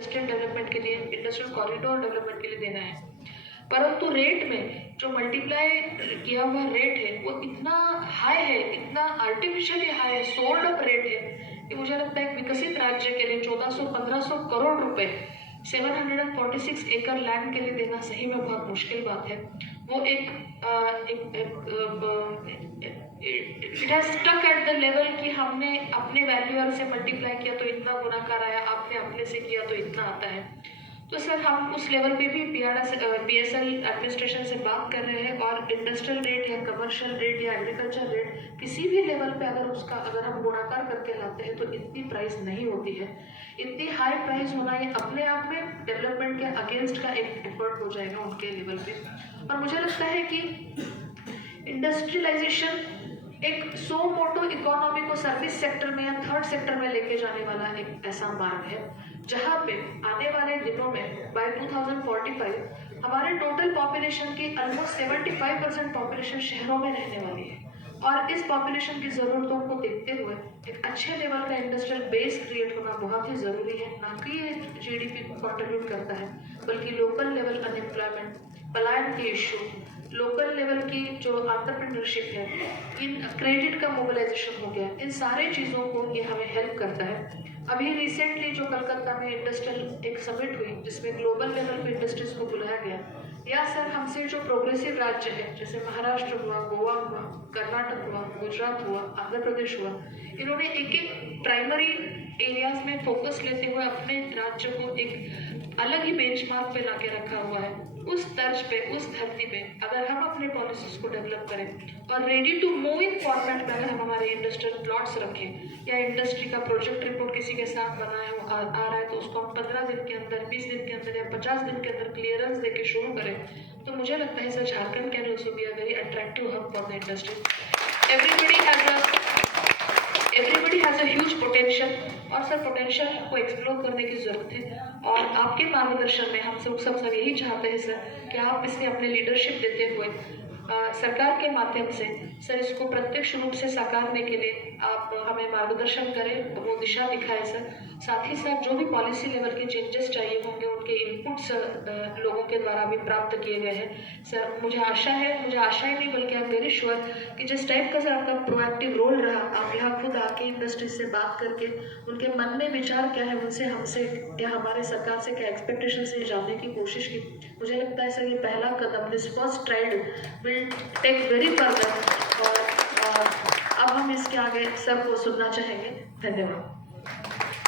Industrial development के लिए, industrial corridor development के लिए देना है, परंतु रेट में जो मल्टीप्लाई किया हुआ रेट है वो इतना हाई है, इतना आर्टिफिशियली हाई है, सोल्ड अप रेट है कि मुझे लगता है एक विकसित राज्य के लिए 1400-1500 करोड़ रुपए 746 एकड़ लैंड के लिए देना सही में बहुत मुश्किल बात है। वो it has stuck at the level कि हमने अपने वैल्यूअर से मल्टीप्लाई किया तो इतना गुणाकार आया, आपने अपने से किया तो इतना आता है। तो सर हम उस लेवल पे भी बीएसएल एडमिनिस्ट्रेशन से बात कर रहे हैं और इंडस्ट्रियल रेट या कमर्शियल रेट या एग्रीकल्चर रेट किसी भी लेवल पे अगर हम गुणाकार करके लाते हैं तो इतनी प्राइस नहीं होती है। इतनी हाई प्राइस होना ये अपने आप में डेवलपमेंट के अगेंस्ट का एक एफर्ट हो जाएगा उनके लेवल पे। और मुझे लगता है कि इंडस्ट्रियलाइजेशन एक सो मोटो इकोनॉमी को सर्विस सेक्टर में या थर्ड सेक्टर में लेके जाने वाला एक ऐसा मार्ग है जहाँ पे आने वाले दिनों में बाय 2045 हमारे टोटल पॉपुलेशन की ऑलमोस्ट 75% पॉपुलेशन शहरों में रहने वाली है। और इस पॉपुलेशन की ज़रूरतों को देखते हुए एक अच्छे लेवल का इंडस्ट्रियल बेस क्रिएट होना बहुत ही ज़रूरी है। ना कि ये जीडीपी को कंट्रीब्यूट करता है बल्कि लोकल लेवल अनएम्प्लॉयमेंट, पलायन के इशू, लोकल लेवल की जो एंटरप्रेन्योरशिप है, इन क्रेडिट का मोबिलाइजेशन हो गया, इन सारे चीज़ों को ये हमें हेल्प करता है। अभी रिसेंटली जो कलकत्ता में इंडस्ट्रियल एक समिट हुई जिसमें ग्लोबल लेवल पे इंडस्ट्रीज को बुलाया गया, या सर हमसे जो प्रोग्रेसिव राज्य है जैसे महाराष्ट्र हुआ, गोवा हुआ, कर्नाटक हुआ, गुजरात हुआ, आंध्र प्रदेश हुआ, इन्होंने एक एक प्राइमरी एरियाज में फोकस लेते हुए अपने राज्य को एक अलग ही बेंचमार्क पे लाके रखा हुआ है। उस तर्ज पे, उस धरती पे अगर हम अपने पॉलिसीज को डेवलप करें और ready to move in format में अगर हम हमारे इंडस्ट्रियल प्लॉट्स रखें या इंडस्ट्री का प्रोजेक्ट रिपोर्ट किसी के साथ बनाए आ रहा है तो उसको हम 15 दिन के अंदर, 20 दिन के अंदर या 50 दिन के अंदर क्लियरेंस देके शुरू करें, तो मुझे लगता है sir Jharkhand can also be a very attractive hub for the industry. Everybody has a huge potential और सर पोटेंशियल को एक्सप्लोर करने की ज़रूरत है। और आपके मार्गदर्शन में हम सब यही चाहते हैं सर कि आप इसमें अपने लीडरशिप देते हुए सरकार के माध्यम से सर इसको प्रत्यक्ष रूप से साकारने के लिए आप हमें मार्गदर्शन करें, वो दिशा दिखाएं सर। साथ ही साथ जो भी पॉलिसी लेवल के चेंजेस चाहिए होंगे उनके इनपुट्स लोगों के द्वारा भी प्राप्त किए गए हैं सर। मुझे आशा ही नहीं बल्कि आई एम वेरी श्योर कि जिस टाइप का सर आपका प्रोएक्टिव रोल रहा, आप यहाँ खुद आके इंडस्ट्री से बात करके उनके मन में विचार क्या है, उनसे हमसे या हमारे सरकार से क्या एक्सपेक्टेशन से जानने की कोशिश की। मुझे लगता है सर ये पहला कदम, this first tried will take very further और अब हम इसके आगे सबको सुनना चाहेंगे। धन्यवाद।